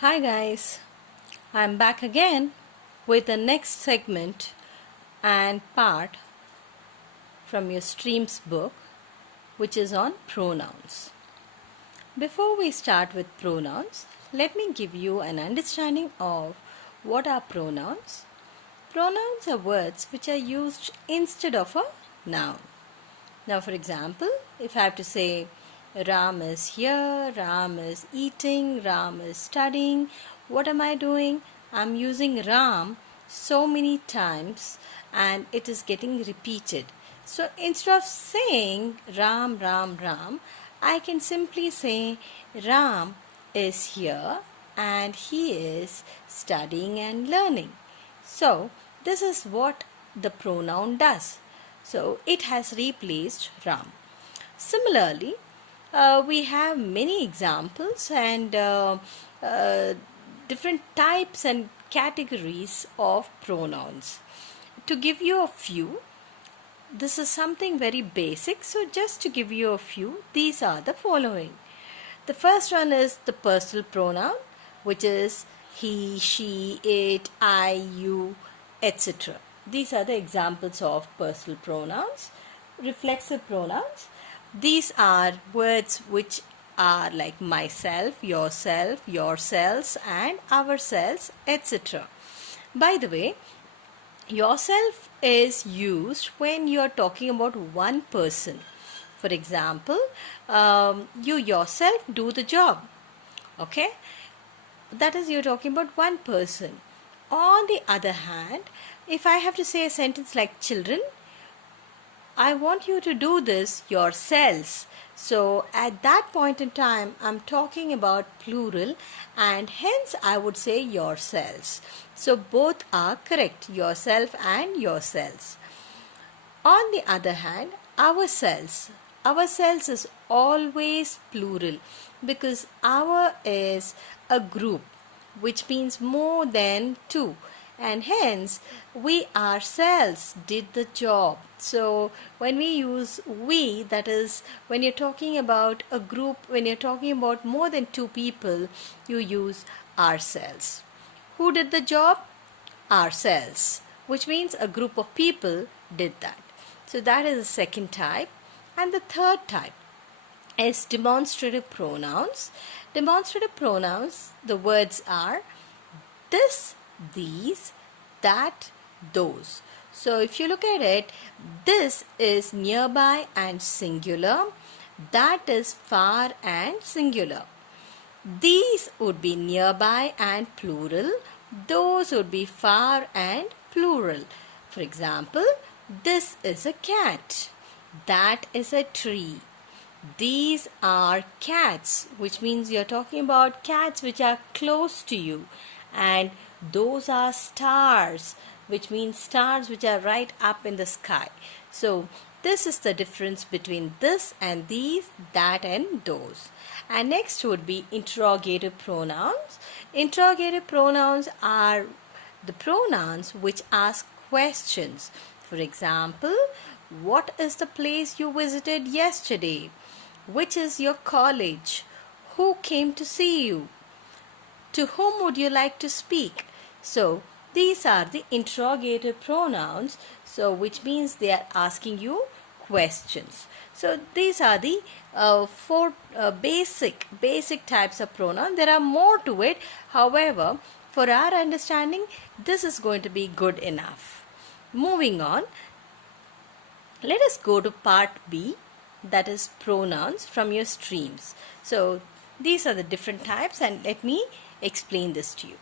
Hi guys, I'm back again with the next segment and part from your streams book, which is on pronouns. Before we start with pronouns, let me give you an understanding of what are pronouns. Pronouns are words which are used instead of a noun. Now, for example, if I have to say Ram is here, Ram is eating, Ram is studying, what am I doing? I'm using Ram so many times and it is getting repeated. So instead of saying Ram, Ram, Ram, I can simply say Ram is here and he is studying and learning. So this is what the pronoun does. So it has replaced Ram. Similarly, we have many examples and different types and categories of pronouns. To give you a few, this is something very basic, so just to give you a few, these are the following. The first one is the personal pronoun, which is he, she, it, I, you, etc. These are the examples of personal pronouns. Reflexive pronouns, these are words which are like myself, yourself, yourselves and ourselves, etc. By the way, yourself is used when you are talking about one person. For example, you yourself do the job. Okay? That is, you're talking about one person. On the other hand, if I have to say a sentence like children, I want you to do this yourselves. So at that point in time, I'm talking about plural and hence I would say yourselves. So both are correct, yourself and yourselves. On the other hand, ourselves. Ourselves is always plural because our is a group, which means more than two. And hence, we ourselves did the job. So, when we use we, that is, when you're talking about a group, when you're talking about more than two people, you use ourselves. Who did the job? Ourselves, which means a group of people did that. So, that is the second type. And the third type is demonstrative pronouns. Demonstrative pronouns, the words are this, these, that, those. So if you look at it, this is nearby and singular, that is far and singular. These would be nearby and plural, those would be far and plural. For example, this is a cat, that is a tree. These are cats, which means you're talking about cats which are close to you. And those are stars, which means stars which are right up in the sky. So this is the difference between this and these, that and those. And next would be interrogative pronouns. Interrogative pronouns are the pronouns which ask questions. For example, what is the place you visited yesterday? Which is your college? Who came to see you? To whom would you like to speak? So these are the interrogative pronouns, so which means they are asking you questions. So these are the four basic types of pronoun. There are more to it. However, for our understanding, this is going to be good enough. Moving on, let us go to part B, that is pronouns from your streams. So these are the different types and let me explain this to you.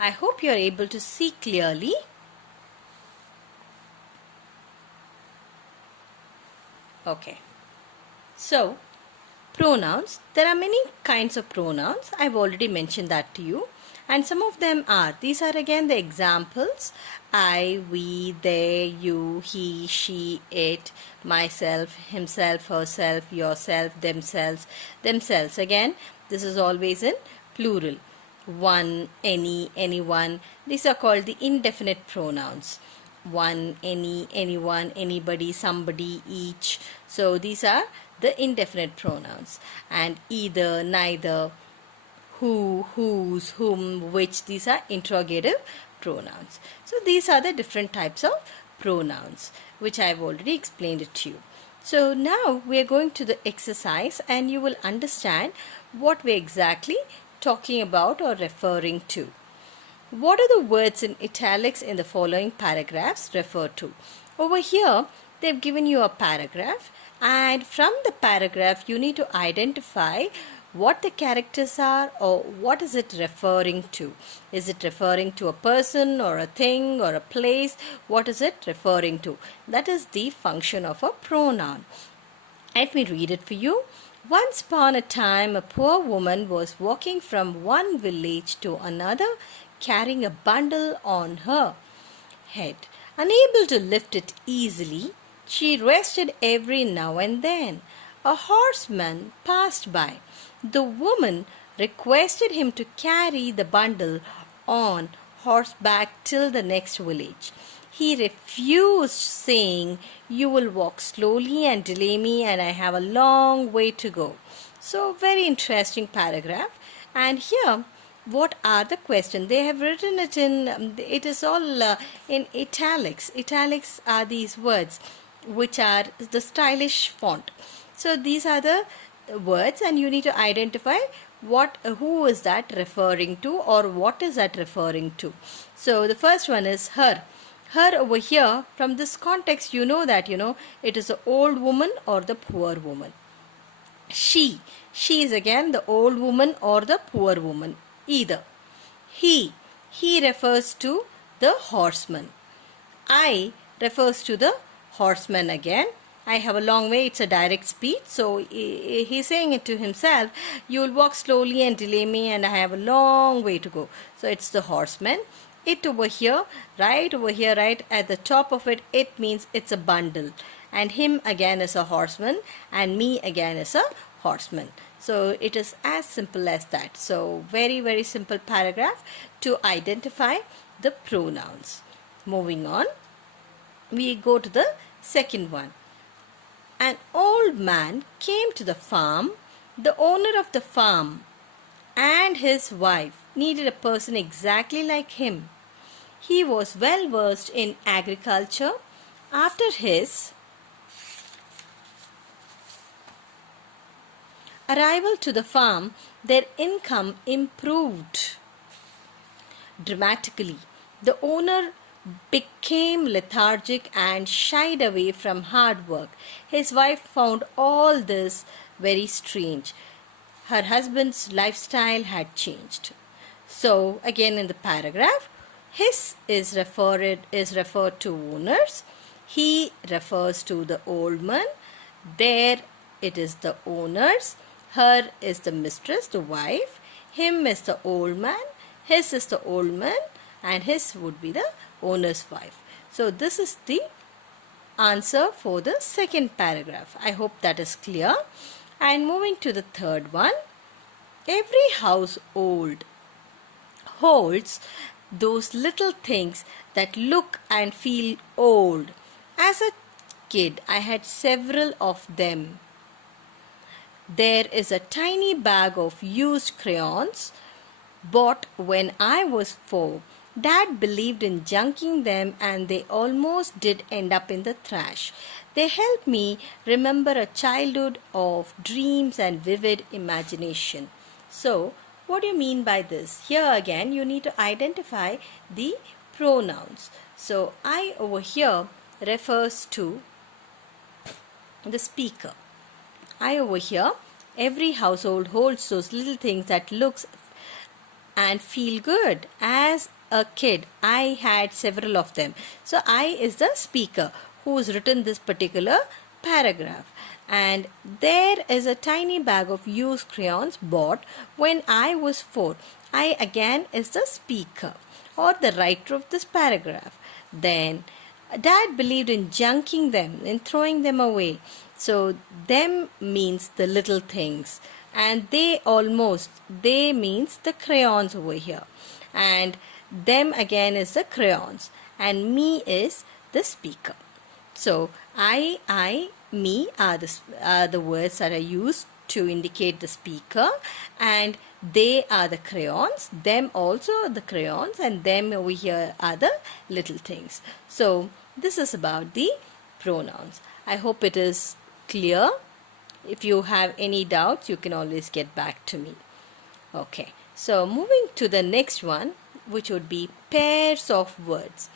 I hope you are able to see clearly. Okay. So, pronouns. There are many kinds of pronouns. I've already mentioned that to you. And some of them are, these are again the examples. I, we, they, you, he, she, it, myself, himself, herself, yourself, themselves, themselves. Again, this is always in plural. One, any, anyone. These are called the indefinite pronouns. One, any, anyone, anybody, somebody, each. So these are the indefinite pronouns, and either, neither, who, whose, whom, which, these are interrogative pronouns. So these are the different types of pronouns which I have already explained it to you. So now we are going to the exercise and you will understand what we are exactly talking about or referring to. What are the words in italics in the following paragraphs refer to? Over here, they've given you a paragraph, and from the paragraph, you need to identify what the characters are or what is it referring to. Is it referring to a person or a thing or a place? What is it referring to? That is the function of a pronoun. Let me read it for you. Once upon a time, a poor woman was walking from one village to another, carrying a bundle on her head. Unable to lift it easily, she rested every now and then. A horseman passed by. The woman requested him to carry the bundle on horseback till the next village. He refused, saying, "You will walk slowly and delay me, and I have a long way to go." So, very interesting paragraph. And here, what are the questions? They have written it in, it is all in italics. Italics are these words which are the stylish font. So, these are the words, and you need to identify who is that referring to or what is that referring to. So, the first one is her. Her over here, from this context, you know that, it is the old woman or the poor woman. She is again the old woman or the poor woman, either. He refers to the horseman. I refers to the horseman again. I have a long way, it's a direct speech. So he's saying it to himself, you will walk slowly and delay me, and I have a long way to go. So it's the horseman. It over here, right at the top of it, it means it's a bundle. And him again is a horseman, and me again is a horseman. So it is as simple as that. So very, very simple paragraph to identify the pronouns. Moving on, we go to the second one. An old man came to the farm. The owner of the farm and his wife needed a person exactly like him. He was well versed in agriculture. After his arrival to the farm, their income improved dramatically. The owner became lethargic and shied away from hard work. His wife found all this very strange. Her husband's lifestyle had changed. So again in the paragraph, his is referred to owners. He refers to the old man. There it is the owners. Her is the mistress, the wife. Him is the old man. His is the old man. And his would be the owner's wife. So this is the answer for the second paragraph. I hope that is clear. And moving to the third one. Every household holds those little things that look and feel old. As a kid, I had several of them. There is a tiny bag of used crayons bought when I was 4. Dad believed in junking them, and they almost did end up in the trash. They helped me remember a childhood of dreams and vivid imagination. So, what do you mean by this? Here again, you need to identify the pronouns. So, I over here refers to the speaker. I over here, every household holds those little things that looks and feel good. As a kid, I had several of them. So, I is the speaker who has written this particular paragraph. And there is a tiny bag of used crayons bought when I was 4. I again is the speaker or the writer of this paragraph. Then Dad believed in junking them, in throwing them away. So them means the little things, and they means the crayons over here, and them again is the crayons, and me is the speaker. So I, me are the words that are used to indicate the speaker, and they are the crayons, them also the crayons, and them over here are the little things. So this is about the pronouns. I hope it is clear. If you have any doubts, you can always get back to me. Okay, so moving to the next one, which would be pairs of words.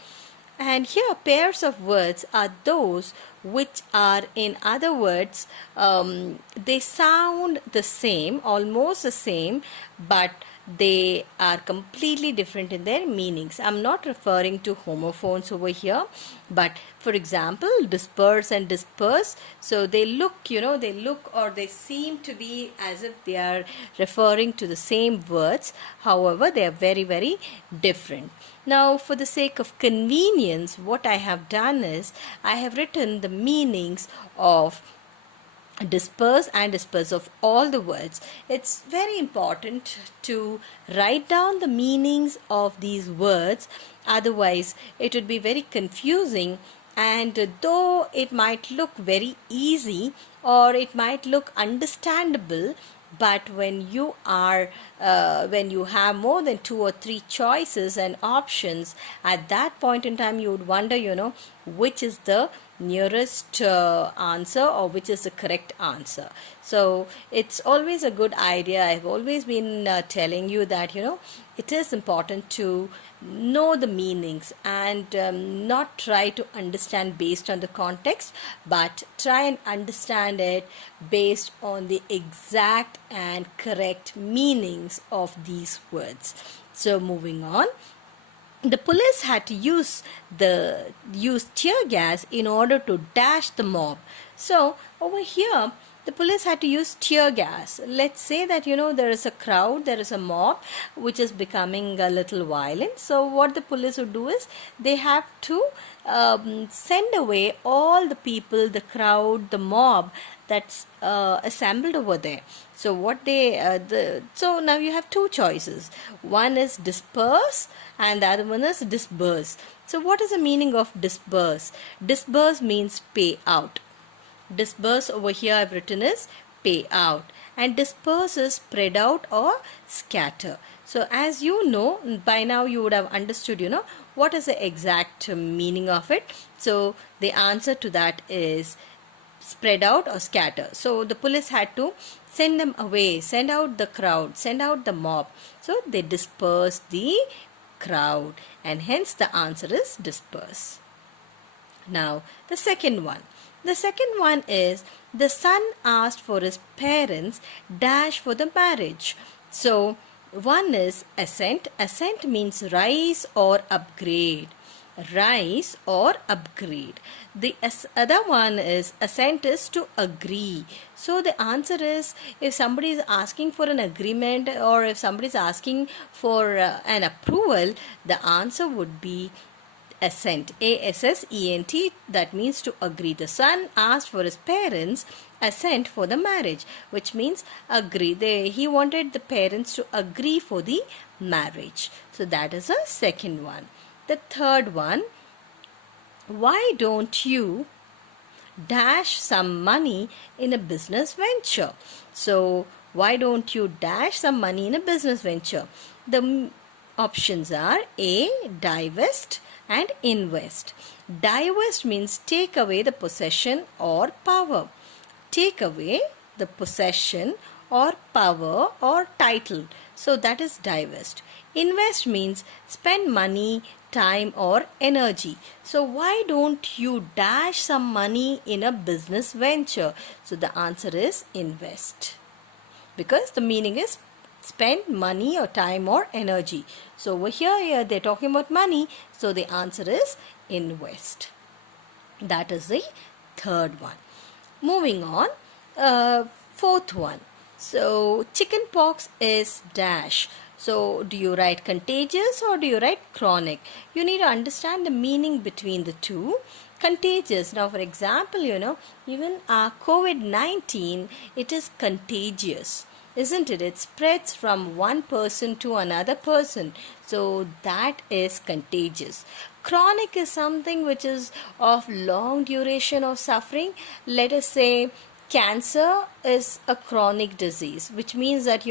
And here, pairs of words are those which are, in other words, they sound the same, almost the same, but they are completely different in their meanings. I'm not referring to homophones over here, but for example, disperse and disperse. So they look, they look or they seem to be as if they are referring to the same words. However, they are very, very different. Now, for the sake of convenience, what I have done is I have written the meanings of disperse and disperse of all the words. It's very important to write down the meanings of these words, otherwise it would be very confusing, and though it might look very easy or it might look understandable, but when you have more than 2 or 3 choices and options, at that point in time you would wonder, which is the nearest answer or which is the correct answer. So it's always a good idea. I've always been telling you that it is important to know the meanings and not try to understand based on the context, but try and understand it based on the exact and correct meanings of these words. So moving on, the police had to use tear gas in order to dash the mob. So over here, the police had to use tear gas. Let's say that there is a crowd, there is a mob which is becoming a little violent. So what the police would do is they have to send away all the people, the crowd, the mob that's assembled over there. So so now you have 2 choices. One is disperse and the other one is disperse. So what is the meaning of disperse? Disperse means pay out. Disperse over here I've written is pay out, and disperse is spread out or scatter. So as you know, by now you would have understood what is the exact meaning of it. So the answer to that is spread out or scatter. So the police had to send them away, send out the crowd, send out the mob. So they dispersed the crowd, and hence the answer is disperse. Now the second one. The second one is the son asked for his parents dash for the marriage. So one is assent. Assent means rise or upgrade. Rise or upgrade. The other one is assent is to agree. So the answer is, if somebody is asking for an agreement or if somebody is asking for an approval, the answer would be assent. A-S-S-E-N-T, that means to agree. The son asked for his parents assent for the marriage, which means agree. He wanted the parents to agree for the marriage. So that is a second one. The third one, why don't you dash some money in a business venture? So why don't you dash some money in a business venture? The options are A, divest, and invest. Divest means take away the possession or power. Take away the possession or power or title. So that is divest. Invest means spend money, time or energy. So why don't you dash some money in a business venture? So the answer is invest, because the meaning is spend money or time or energy. So over here they're talking about money, so the answer is invest. That is the third one. Moving on, fourth one. So chicken pox is dash. So do you write contagious or do you write chronic? You need to understand the meaning between the two. Contagious. Now for example, even COVID-19, it is contagious, isn't it? It spreads from one person to another person. So that is contagious. Chronic is something which is of long duration of suffering. Let us say cancer is a chronic disease, which means that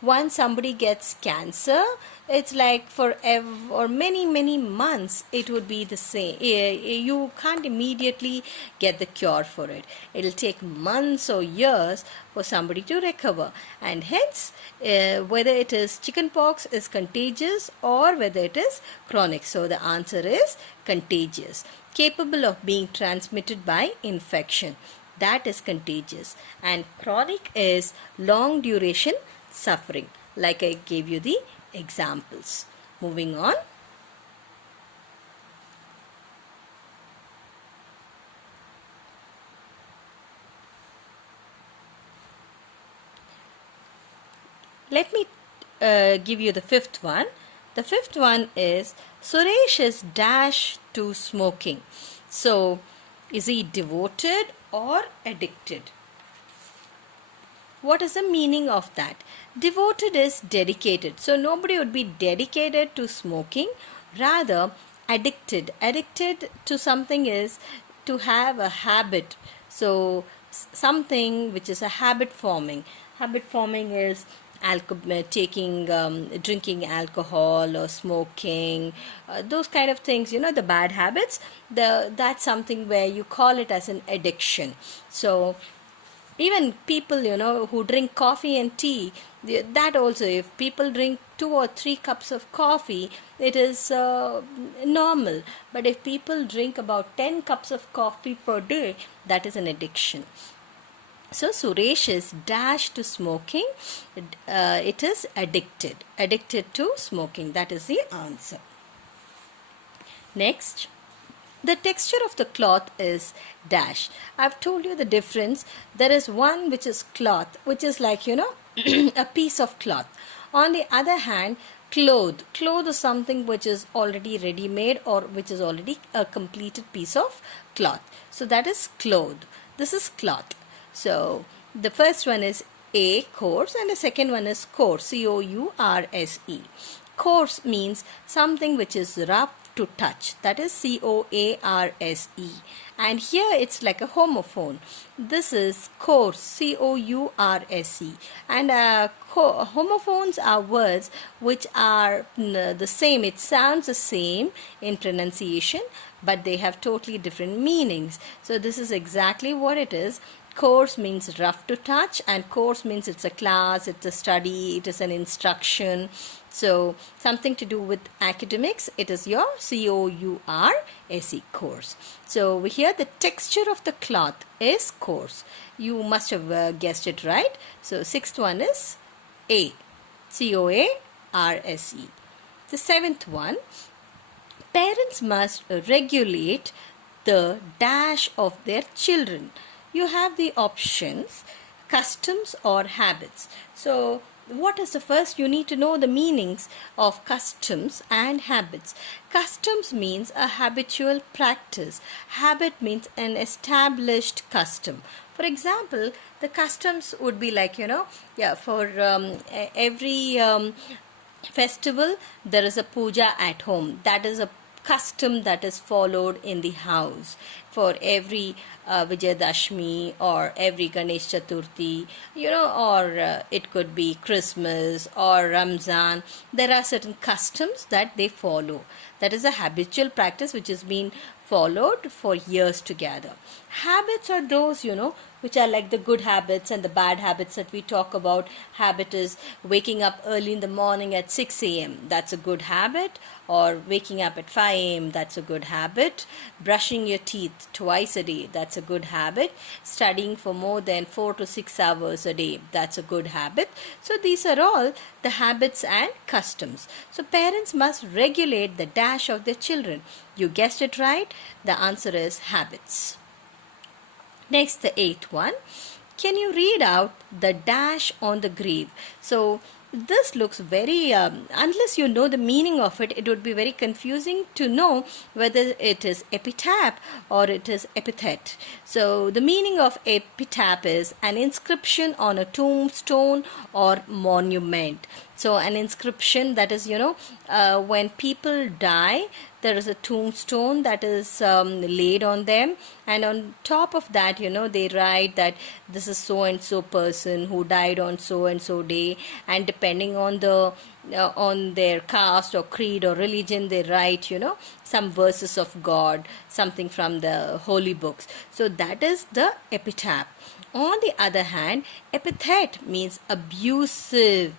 once somebody gets cancer, it's like forever or many months it would be the same. You can't immediately get the cure for it. It'll take months or years for somebody to recover, and hence whether it is chickenpox is contagious or whether it is chronic. So the answer is contagious, capable of being transmitted by infection. That is contagious. And chronic is long duration suffering, like I gave you the examples. Moving on. Let me give you the fifth one. The fifth one is Suresh is dash to smoking. So, is he devoted or addicted? What is the meaning of that? Devoted is dedicated. So, nobody would be dedicated to smoking. Rather, addicted. Addicted to something is to have a habit. So, something which is a habit forming. Habit forming is drinking alcohol or smoking, those kind of things, the bad habits. That's something where you call it as an addiction. So even people who drink coffee and tea, that also, if people drink 2 or 3 cups of coffee, it is normal. But if people drink about 10 cups of coffee per day, that is an addiction. So Suresh is dash to smoking. It is addicted to smoking. That is the answer. Next, the texture of the cloth is dash. I've told you the difference. There is one which is cloth, which is like a piece of cloth. On the other hand, cloth is something which is already ready made or which is already a completed piece of cloth. So that is cloth. This is cloth. So the first one is A, coarse, and the second one is coarse, C-O-U-R-S-E. Coarse means something which is rough to touch. That is C-O-A-R-S-E. And here it's like a homophone. This is coarse, C-O-U-R-S-E. And homophones are words which are the same. It sounds the same in pronunciation, but they have totally different meanings. So this is exactly what it is. Course means rough to touch, and course means it's a class, it's a study, it is an instruction. So something to do with academics, it is your C-O-U-R-S-E, course. So here the texture of the cloth is coarse. You must have guessed it right. So sixth one is A, C-O-A-R-S-E. The seventh one, parents must regulate the dash of their children. You have the options customs or habits. So what is the first? You need to know the meanings of customs and habits. Customs means a habitual practice. Habit means an established custom. For example, the customs would be like, for every festival there is a puja at home. That is a custom that is followed in the house. For every Vijayadashmi or every Ganesh Chaturthi, or it could be Christmas or Ramzan. There are certain customs that they follow. That is a habitual practice which has been followed for years together. Habits are those, which are like the good habits and the bad habits that we talk about. Habit is waking up early in the morning at 6 a.m. That's a good habit. Or waking up at 5 a.m. That's a good habit. Brushing your teeth twice a day. That's a good habit. Studying for more than 4 to 6 hours a day. That's a good habit. So these are all the habits and customs. So parents must regulate the dash of their children. You guessed it right. The answer is habits. Next, the eighth one. Can you read out the dash on the grave? So this looks very, unless you know the meaning of it, it would be very confusing to know whether it is epitaph or it is epithet. So the meaning of epitaph is an inscription on a tombstone or monument. So an inscription, that is, when people die, there is a tombstone that is laid on them, and on top of that, they write that this is so and so person who died on so and so day, and depending on on their caste or creed or religion, they write, some verses of God, something from the holy books. So that is the epitaph. On the other hand, epithet means abusive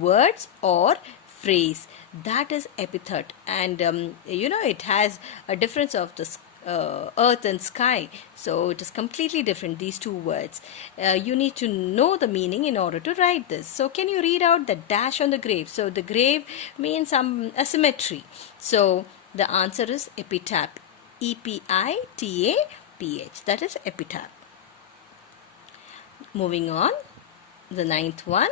words or phrase. That is epithet, and it has a difference of the earth and sky, so it is completely different, these two words. You need to know the meaning in order to write this. So can you read out the dash on the grave? So the grave means some asymmetry, so the answer is epitaph. EPITAPH, that is epitaph. Moving on, the ninth one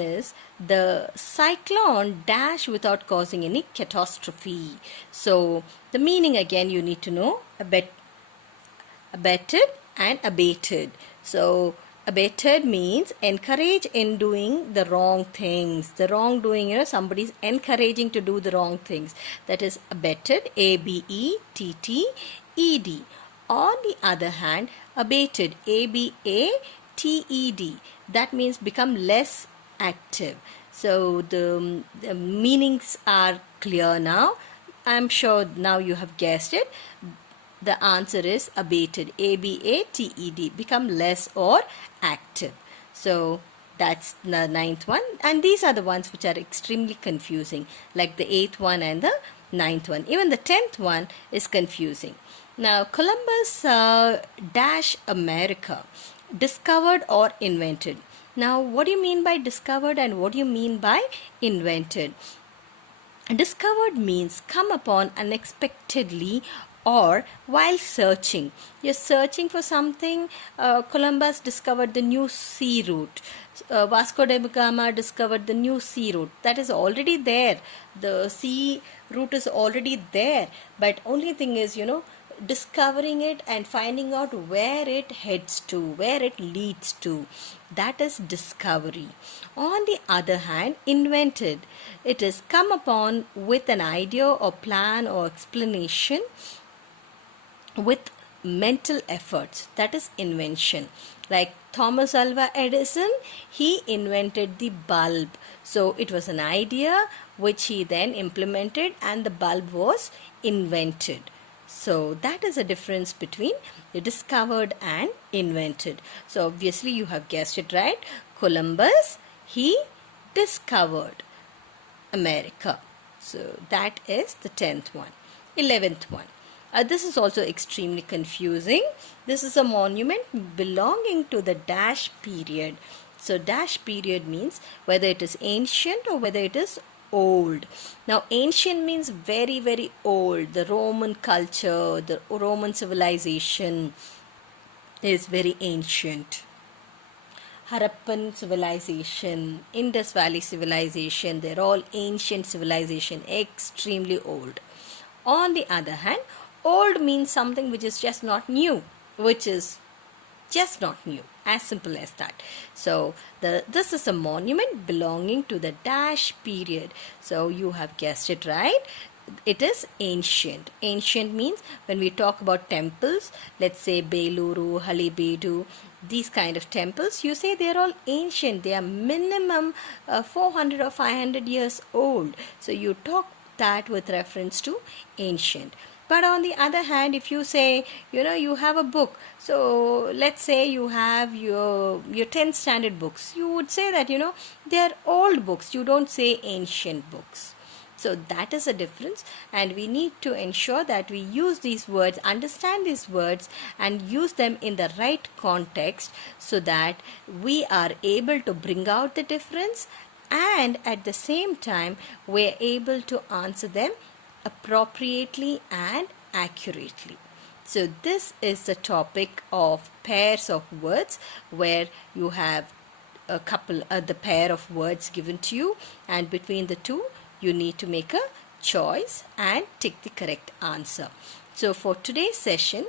is the cyclone dash without causing any catastrophe. So the meaning, again, you need to know: abetted and abated. So abated means encourage in doing the wrong things. The wrongdoing, somebody's encouraging to do the wrong things. That is abetted, ABETTED. On the other hand, abated, ABATED, that means become less active. So the meanings are clear now. I'm sure now you have guessed it. The answer is abated, ABATED, become less or active. So that's the ninth one, and these are the ones which are extremely confusing, like the eighth one and the ninth one. Even the 10th one is confusing. Now, Columbus dash America, discovered or invented. Now, what do you mean by discovered and what do you mean by invented? Discovered means come upon unexpectedly or while searching. You're searching for something. Columbus discovered the new sea route. Vasco da Gama discovered the new sea route. That is already there. The sea route is already there. But only thing is, discovering it and finding out where it heads to, where it leads to. That is discovery. On the other hand, invented, it is come upon with an idea or plan or explanation with mental efforts. That is invention. Like Thomas Alva Edison, he invented the bulb. So it was an idea which he then implemented, and the bulb was invented. So that is a difference between the discovered and invented. So obviously you have guessed it right. Columbus, he discovered America. So that is the 10th one. 11th one. This is also extremely confusing. This is a monument belonging to the dash period. So dash period means whether it is ancient or whether it is old. Now ancient means very, very old. The Roman culture, the Roman civilization is very ancient. Harappan civilization, Indus Valley civilization, they're all ancient civilization, extremely old. On the other hand, old means something which is just not new, which is just not new, as simple as that. So this is a monument belonging to the dash period. So you have guessed it right. It is ancient. Ancient means when we talk about temples, let's say Beluru, Halebedu, these kind of temples, you say they're all ancient. They are minimum 400 or 500 years old. So you talk that with reference to ancient. But on the other hand, if you say, you have a book, so let's say you have your 10th standard books, you would say that, they are old books. You don't say ancient books. So that is a difference, and we need to ensure that we use these words, understand these words, and use them in the right context so that we are able to bring out the difference, and at the same time we are able to answer them appropriately and accurately. So this is the topic of pairs of words, where you have the pair of words given to you, and between the two you need to make a choice and tick the correct answer. So for today's session,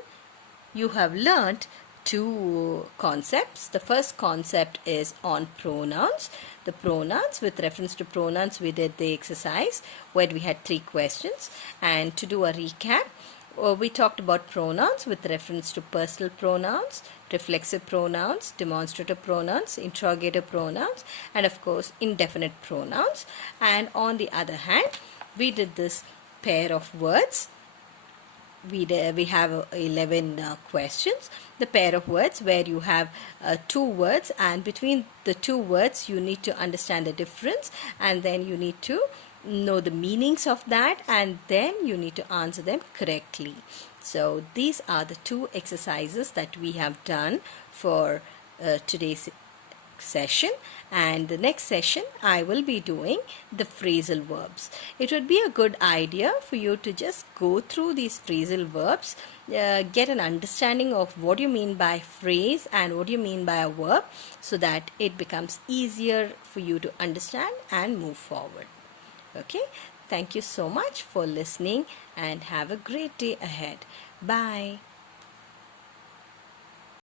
you have learnt two concepts. The first concept is on pronouns. The pronouns, with reference to pronouns, we did the exercise where we had 3 questions. And to do a recap, we talked about pronouns with reference to personal pronouns, reflexive pronouns, demonstrative pronouns, interrogative pronouns, and of course indefinite pronouns. And on the other hand, we did this pair of words. We have 11 questions. The pair of words where you have 2 words, and between the 2 words you need to understand the difference, and then you need to know the meanings of that, and then you need to answer them correctly. So these are the 2 exercises that we have done for today's session, and the next session I will be doing the phrasal verbs. It would be a good idea for you to just go through these phrasal verbs, get an understanding of what you mean by phrase and what you mean by a verb, so that it becomes easier for you to understand and move forward. Okay, thank you so much for listening and have a great day ahead. Bye.